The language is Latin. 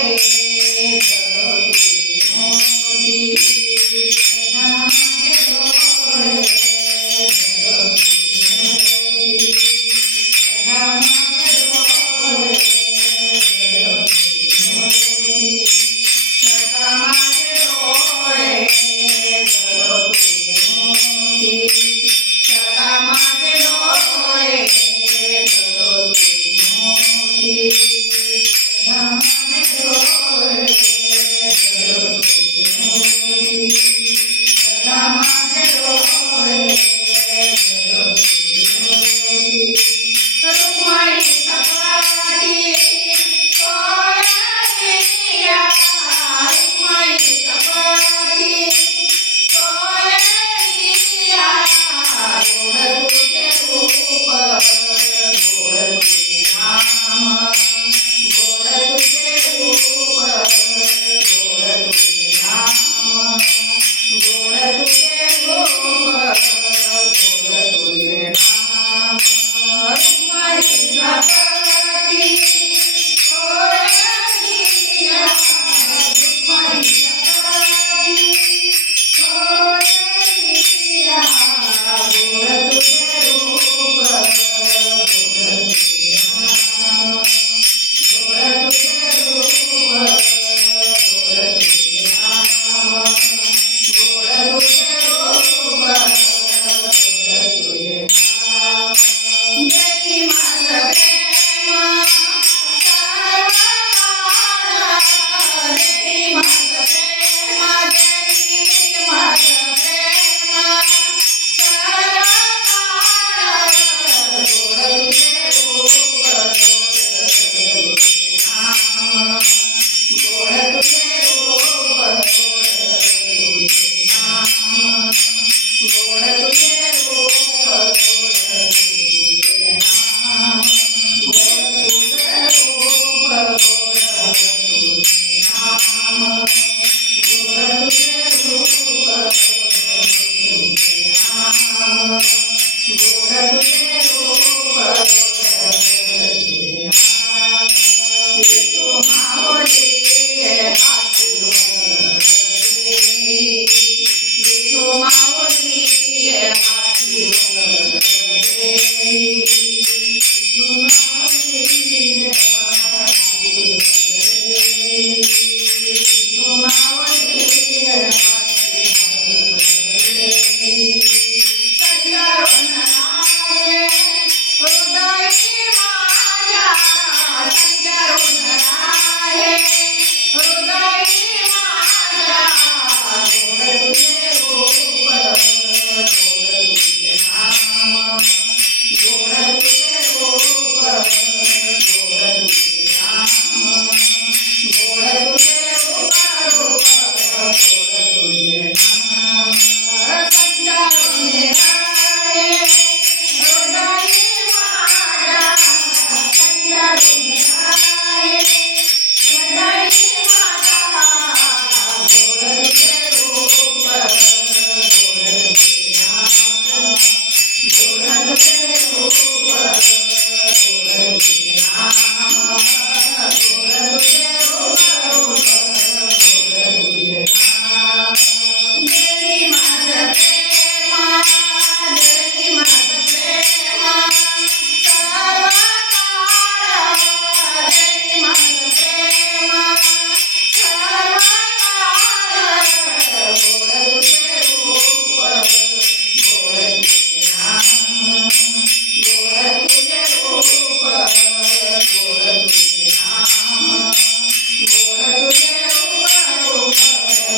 e